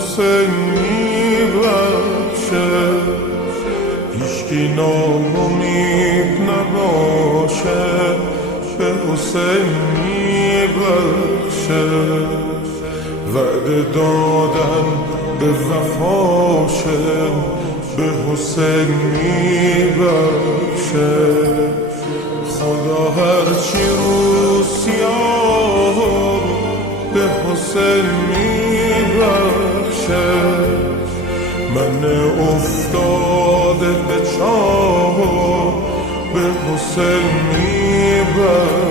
حسین میبخشه، هیچکی ناامید نباشه، به حسین میبخشه. وعده دادن به وفاشه، به حسین میبخشه. خدا هرچی رو سیاه به حسین میبخشه. من افتاده به چاه به حسین میبخشه.